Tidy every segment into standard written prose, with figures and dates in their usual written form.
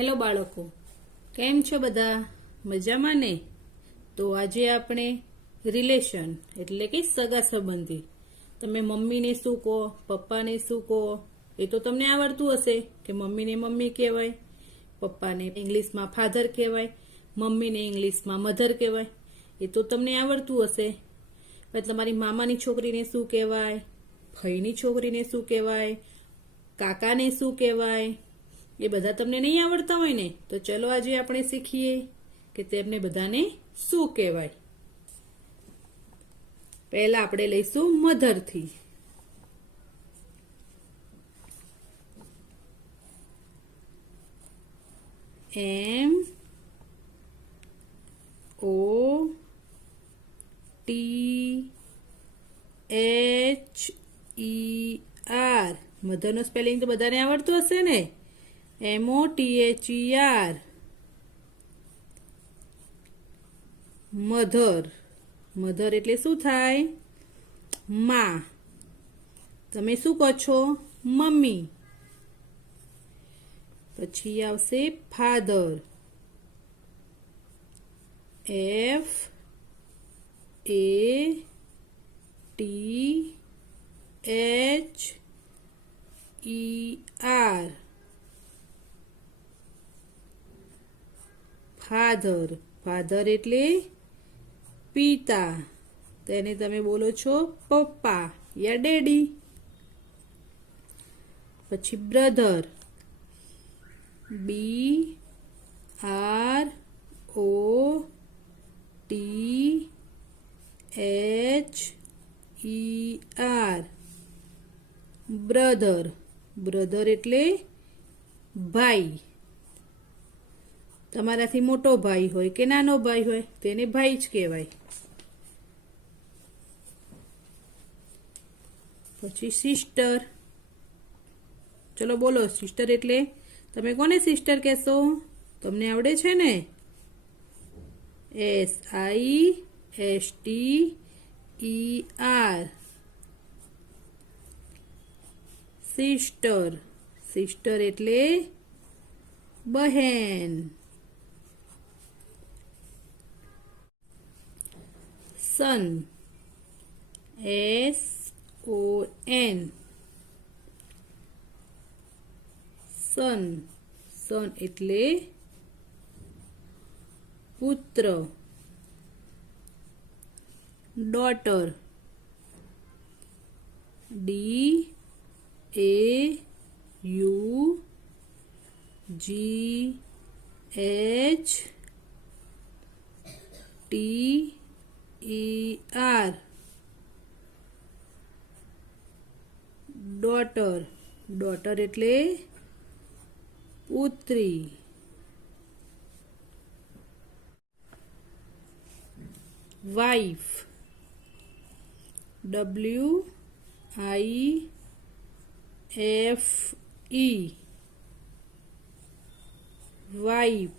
Hello બાળકો, કેમ છો બધા? મજામાં ને? તો આજે આપણે રિલેશન એટલે કે સગા સંબંધી, તમે મમ્મીને શું કહો, પપ્પાને શું કહો, એ તો તમને આવડતું હશે કે મમ્મીને મમ્મી કહેવાય, પપ્પાને ઇંગ્લિશમાં ફાધર કહેવાય, મમ્મીને ઇંગ્લિશમાં મધર કહેવાય. એ તો તમને આવડતું હશે. પછી તમારી મામાની છોકરીને શું કહેવાય, ફઈની છોકરીને શું કહેવાય, કાકાને શું કહેવાય, એ બધા તમને નહીં આવડતા હોય ને? તો ચલો આજે આપણે શીખીએ કે તેમને બધાને શું કહેવાય. પહેલા આપણે લઈશું મધરથી. MOTHER. મધરનો સ્પેલિંગ તો બધાને આવડતું હશે ને? MOTHER. મધર. મધર એટલે શું થાય? માં. તમે શું કહો છો? મમ્મી. પછી આવશે ફાધર. FATHER. ફાધર. ફાધર એટલે પિતા. તેને તમે બોલો છો પપ્પા યા ડેડી. પછી બ્રધર. BROTHER. બ્રધર. બ્રધર એટલે ભાઈ. તમારાથી મોટો ભાઈ હોય કે નાનો ભાઈ હોય તેને ભાઈ જ કહેવાય. પછી સિસ્ટર. ચલો બોલો, સિસ્ટર એટલે તમે કોને સિસ્ટર કહેશો? તમને આવડે છે ને? SISTER. સિસ્ટર. સિસ્ટર એટલે બહેન. સન. SON. સન. સન એટલે પુત્ર. ડોટર. DAUGHTER. ડોટર. ડોટર એટલે પુત્રી. વાઇફ. WIFE. વાઇફ.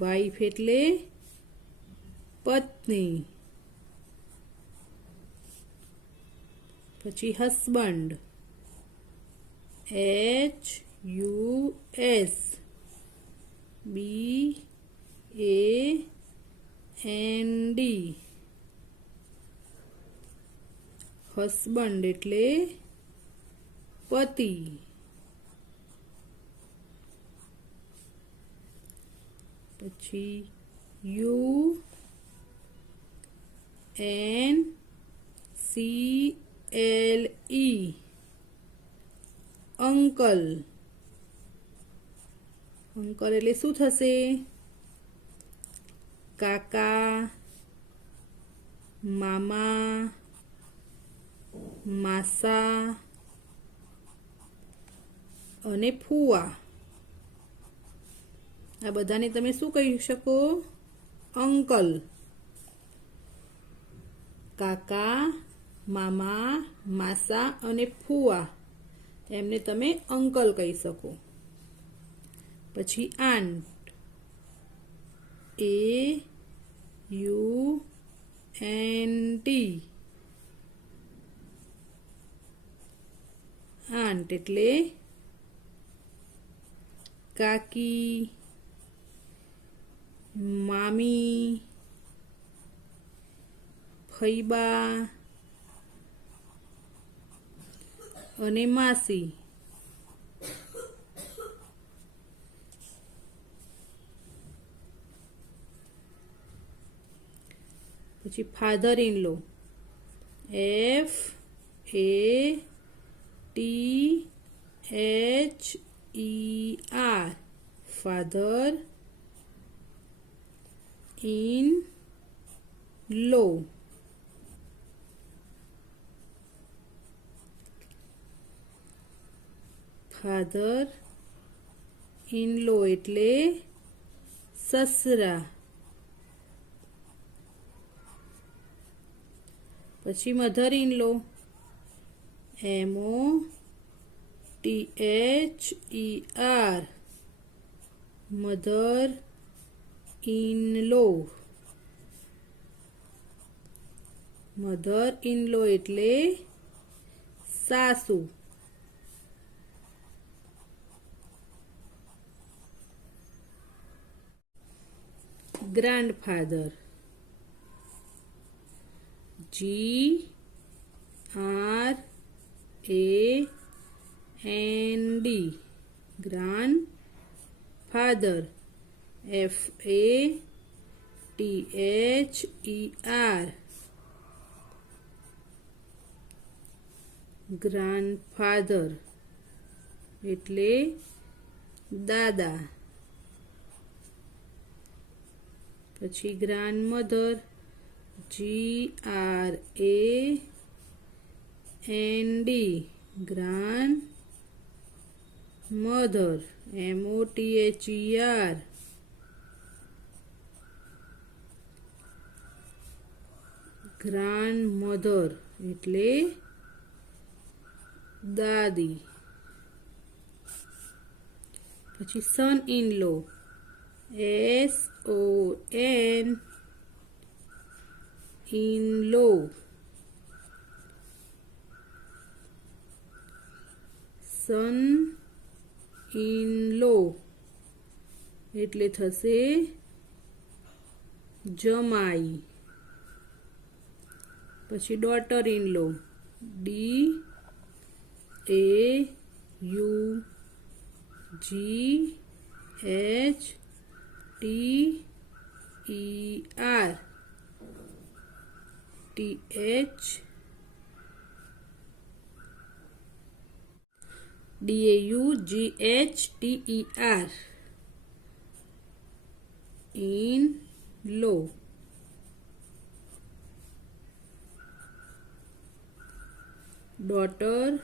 વાઇફ એટલે પત્ની. પછી હસબન્ડ. HUSBAND. હસબન્ડ એટલે પતિ. પછી UNCLE. અંકલ. અંકલ એટલે શું થશે? કાકા, મામા, માસા અને ફુવા. આ બધાને તમે શું કહી શકો? અંકલ. કાકા, મામા, માસા અને ફુવા એમને તમે અંકલ કહી શકો. પછી આંટ. AUNT. આંટ એટલે કાકી, મામી, ફઈબા અને માસી. પછી father in law, FATHER, father in law. Father in law એટલે સસરા. પછી mother in law, MOTHER, mother in law. Mother in law એટલે સાસુ. Grandfather, GRAND, grandfather. FATHER, grandfather એટલે દાદા. પછી grandmother, GRAND, grandmother. MOTHER, grandmother એટલે દાદી. પછી son in law, SON, in law. Son in law એટલે થશે જમાઈ. પછી daughter in law, DAUGHTER, in law. Daughter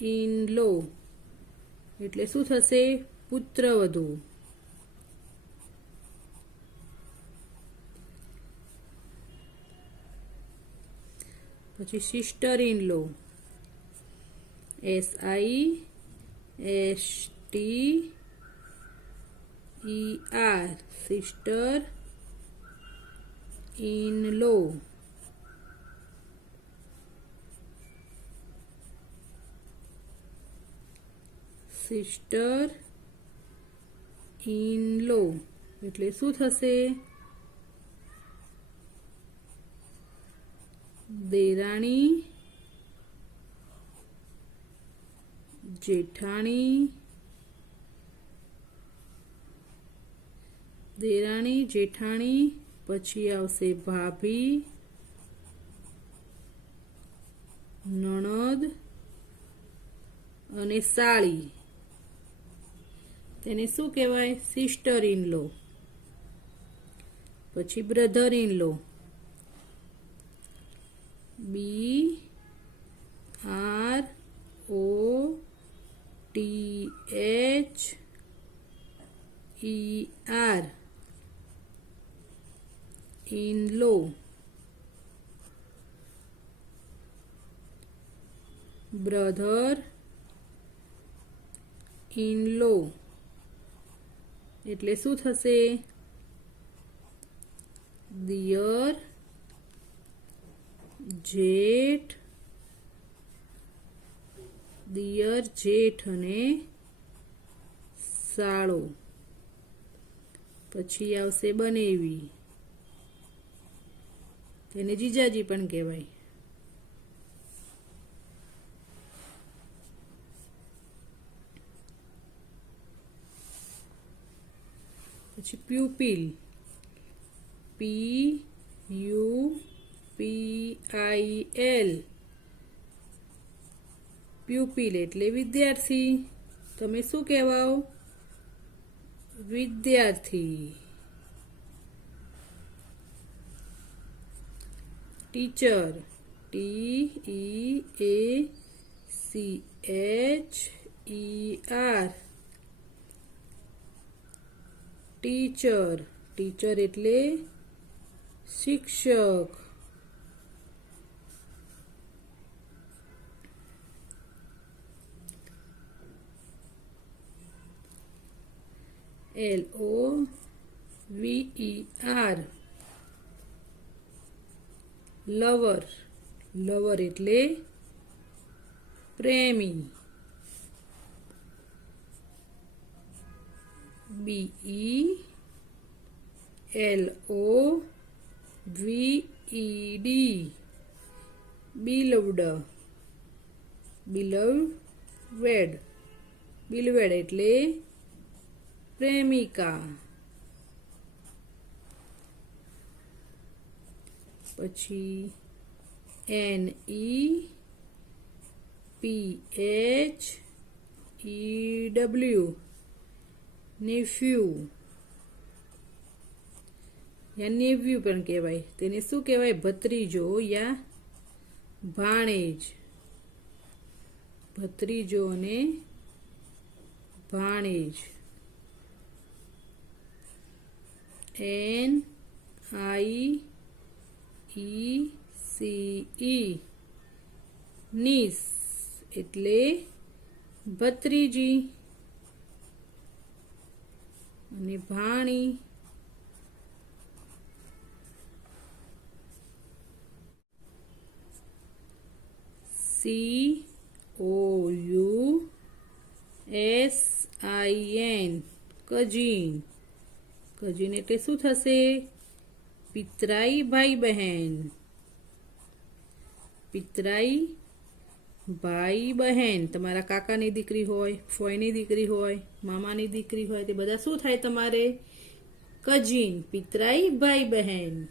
in law એટલે શું થશે? પુત્રવધુ. પછી sister in law, SISTER, sister in law. Sister in law એટલે શું થશે? દેરાણી જેઠાણી. દેરાણી જેઠાણી પછી આવશે ભાભી, નણદ અને સાળી. તેને શું કહેવાય? Sister in law. પછી brother in law, BROTHER, in law. Brother in law એટલે શું થશે? દિયર, જેઠ, દિયર જેઠ અને સાળો. પછી આવશે બનેવી, તેને જીજાજી પણ કહેવાય. પછી પ્યુપિલ, PUPIL, પ્યુપિલ એટલે વિદ્યાર્થી. તમે શું કહેવાઓ? વિદ્યાર્થી. Teacher, TEACHER, teacher. ટીચર એટલે શિક્ષક. LOVER, lover. લવર એટલે પ્રેમી. BELOVED, beloved. beloved, beloved એટલે પ્રેમિકા. પછી NEPHEW, નેફ્યુ. યા નેવ્યુ પણ કહેવાય. તેને શું કહેવાય? ભત્રીજો યા ભાણેજ. ભત્રીજો અને ભાણેજ. NIECE, નીસ એટલે ભત્રીજી અને ભાણી. COUSIN, કજીન. કજીન એટલે શું થશે? પિતરાઈ ભાઈ બહેન. પિતરાઈ ભાઈ બહેન. તમારા કાકાની દીકરી હોય, ફોઈની દીકરી હોય, મામાની દીકરી હોય, તે બધા શું થાય તમારે? કજીન, પિતરાઈ ભાઈ બહેન.